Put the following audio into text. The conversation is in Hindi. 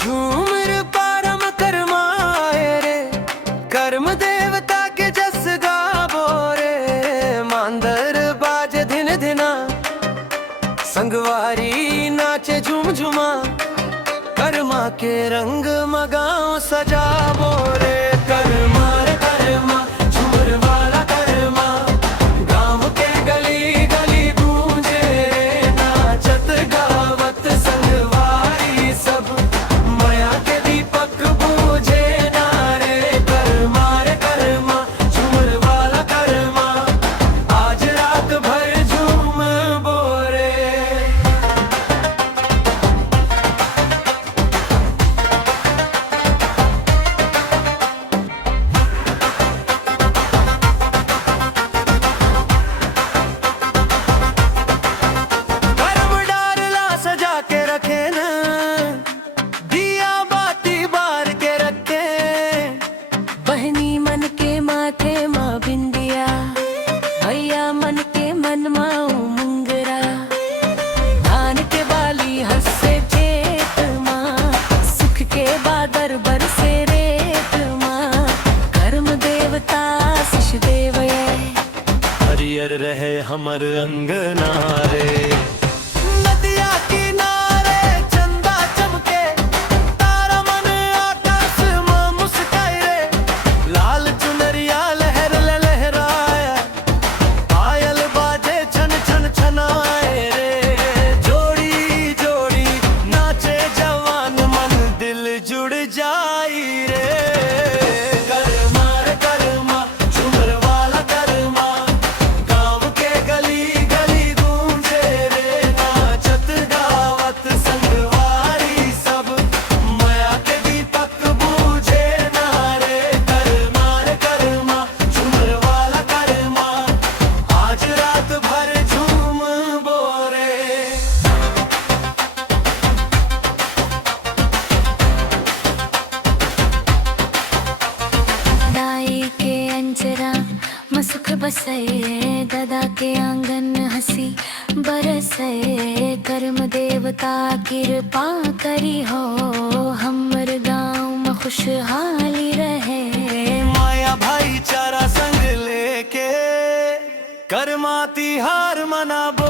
झूमर पारम करमाए रे कर्म देवता के जस गावो रे मांदर बाजे धिन धिना संगवारी नाचे झूम झुमा कर्मा के रंग मगाओ सजावो रे कर्मा रे कर्मा झूमर वाला कर्मा गाँव के गली गली गूंजे रे नाचत गावत संगवारी सब माया के दीपक बूझे ना रे कर्मा झूमर वाला कर्मा आज रात भर झूम बोरे। कर्म डारला सजा के रखे न दिया बाती बार के रखे बहनी मन के माथे माँ बिंदिया भैया मन के मन माँ मुंगरा धान के बाली हंसे जेठ माँ सुख के बादर बरसे रेत माँ कर्म देवता शिष देव हरियर रहे हमर अंगना रे नदिया किनारे चंदा चमके तारा मन आकाश में मुस्काए रे लाल चुनरिया लहर लहराया पायल बाजे छन छन छनाए रे जोड़ी जोड़ी नाचे जवान मन दिल जुड़ जाई रे कर्मा रे कर्मा झूमर वाला कर्मा गाँव के गली गली गूंजे रे नाचत गावत संगवारी सब माया के दीपक बूझे ना रे कर्मा झूमर वाला कर्मा आज रात भर झूम बोरे। दाई के अंजरा मसुख बसे दादा के आंगन हंसी बरसे कर्म देवता कृपा करी हो हमर गाँव में खुशहाली रहे माया भाईचारा संग लेके कर्मा तिहार मनाबो।